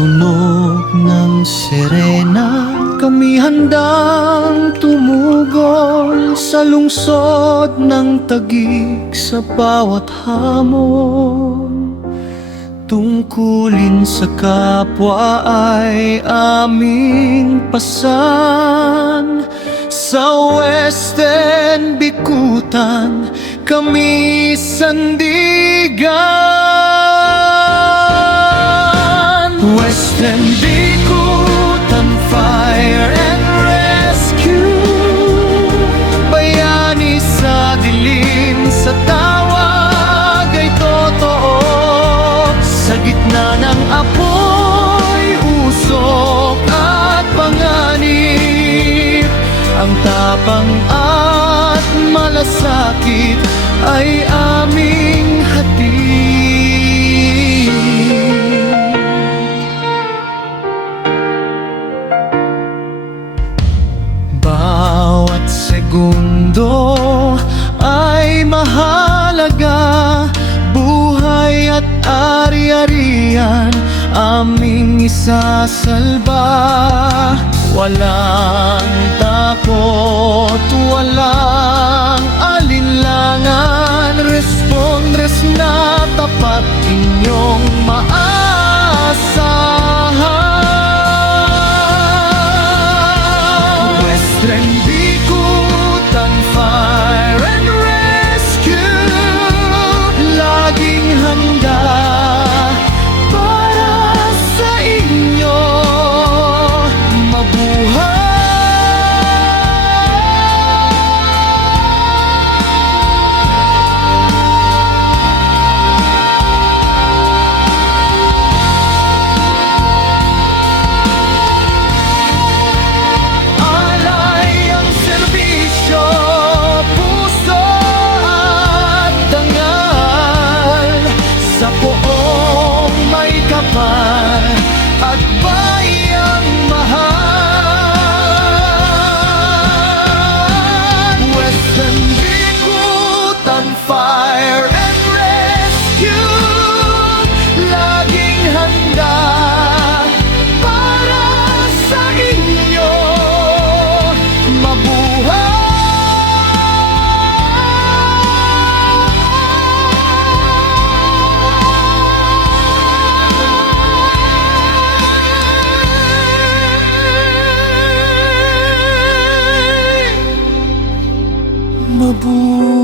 tunog ng sirena, kami handang tumugong sa lungsod ng Taguig sa bawat hamon. Tungkulin sa kapwa ay aming pasan. Sa Western Bikutan, kami sandigan. Western Bikutan Fire and Rescue, bayani sa dilim, sa tawag ay totoo. Sa gitna ng apoy, usok at panganib, ang tapang at malasakit ay aming hatid. Bawat segundo ay mahalaga, buhay at ari-arian aming isasalba. Walang takot, walang alinlangan, responders na tapat inyong maasahan. Western Bikutan Fire and Rescue, laging handa at bayang mahal. Western Bikutan Fire and Rescue, laging handa para sa inyo mabuhay. Mabuhay.